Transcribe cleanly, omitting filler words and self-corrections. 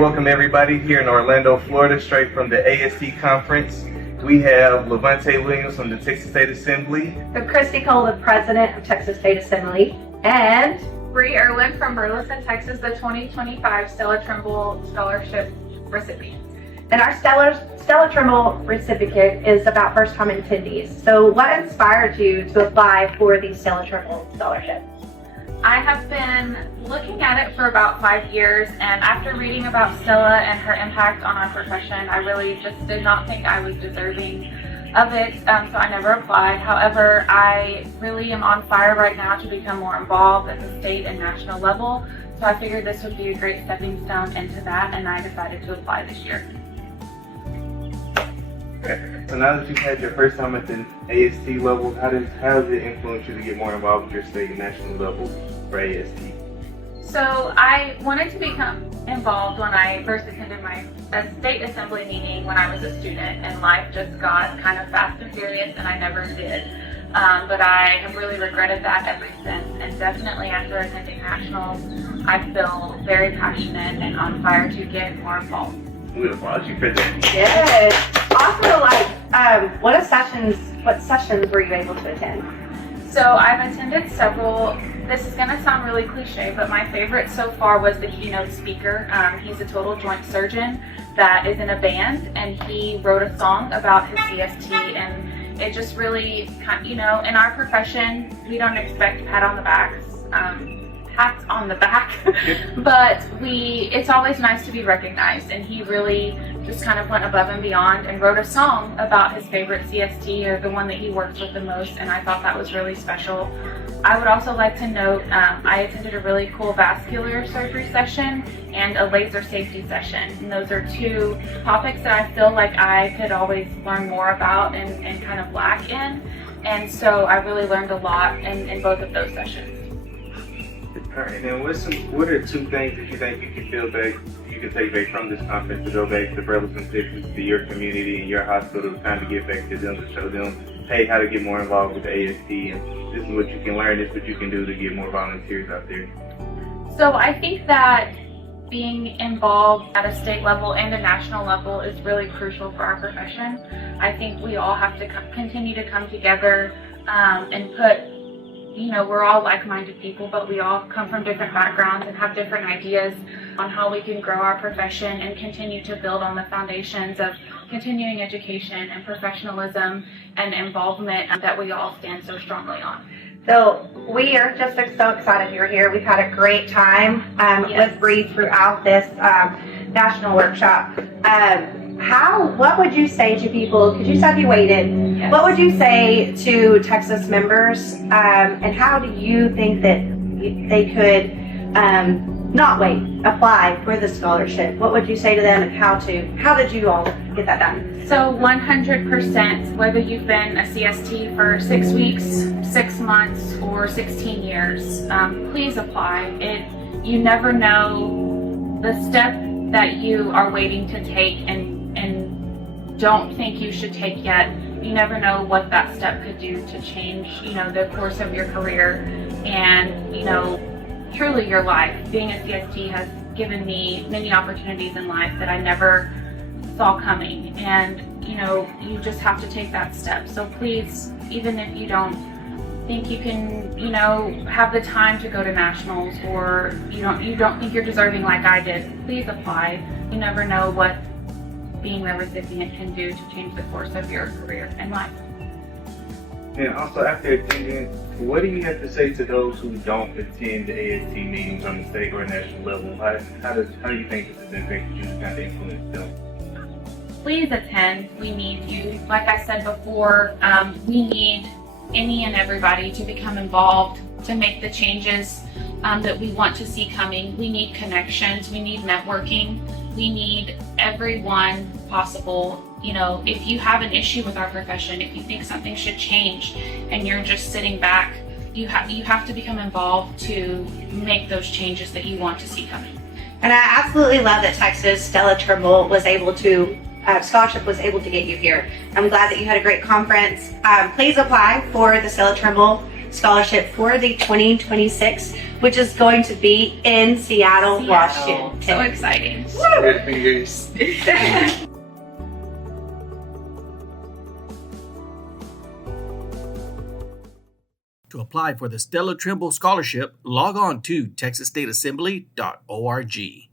Welcome everybody here in Orlando, Florida, straight from the AST conference. We have Levante Williams from the Texas State Assembly. I'm Christy Cole, the president of Texas State Assembly. And Bree Irwin from Burleson, Texas, the 2025 Stella Trimble Scholarship recipient. And our Stella Trimble recipient is about first-time attendees. So what inspired you to apply for the Stella Trimble Scholarship? I have been looking at it for about 5 years, and after reading about Stella and her impact on our profession, I really just did not think I was deserving of it, so I never applied. However, I really am on fire right now to become more involved at the state and national level, so I figured this would be a great stepping stone into that, and I decided to apply this year. Okay. So now that you've had your first time at the AST level, how does it influence you to get more involved with your state and national level for AST? So I wanted to become involved when I first attended my state assembly meeting when I was a student, and life just got kind of fast and furious and I never did. But I have really regretted that ever since, and definitely after attending nationals, I feel very passionate and on fire to get more involved. We applaud you for that. Yes. Also, what sessions were you able to attend? So I've attended several. This is going to sound really cliche, but my favorite so far was the keynote speaker. He's a total joint surgeon that is in a band, and he wrote a song about his CST, and it just really, in our profession, we don't expect pats on the back, but it's always nice to be recognized, and he really just kind of went above and beyond and wrote a song about his favorite CST, or the one that he works with the most, and I thought that was really special. I would also like to note I attended a really cool vascular surgery session and a laser safety session, and those are two topics that I feel like I could always learn more about and kind of lack in, and so I really learned a lot in both of those sessions. All right, and what are two things that you think you can take back from this conference to go back to Burleson, Texas, to your community and your hospital, to kind of get back to them, to show them, hey, how to get more involved with the AST, and this is what you can learn, this is what you can do to get more volunteers out there? So I think that being involved at a state level and a national level is really crucial for our profession. I think we all have to continue to come together and put, we're all like-minded people, but we all come from different backgrounds and have different ideas on how we can grow our profession and continue to build on the foundations of continuing education and professionalism and involvement that we all stand so strongly on. So we are just so excited you're here. We've had a great time with Bree throughout this national workshop. What would you say to people, because you said you waited, yes. What would you say to Texas members, and how do you think that they could not wait, apply for the scholarship? What would you say to them, and how did you all get that done? So 100%, whether you've been a CST for 6 weeks, 6 months, or 16 years, please apply. You never know the step that you are waiting to take and don't think you should take yet. You never know what that step could do to change, the course of your career and, truly your life. Being a CST has given me many opportunities in life that I never saw coming, and, you just have to take that step. So please, even if you don't think you can, have the time to go to nationals, or you don't think you're deserving like I did, please apply. You never know what being the recipient can do to change the course of your career and life. And also, after attending, what do you have to say to those who don't attend the AST meetings on the state or national level? How do you think this has impacted you to kind of influence them? Please attend. We need you. Like I said before, we need any and everybody to become involved, to make the changes that we want to see coming. We need connections. We need networking. We need everyone possible. If you have an issue with our profession, if you think something should change and you're just sitting back, you have to become involved to make those changes that you want to see coming. And I absolutely love that Texas Stella Trimble was able to scholarship was able to get you here. I'm glad that you had a great conference. Please apply for the Stella Trimble scholarship for the 2026 which is going to be in Seattle, Washington. So exciting. Good fingers. To apply for the Stella Trimble Scholarship, log on to texasstateassembly.org.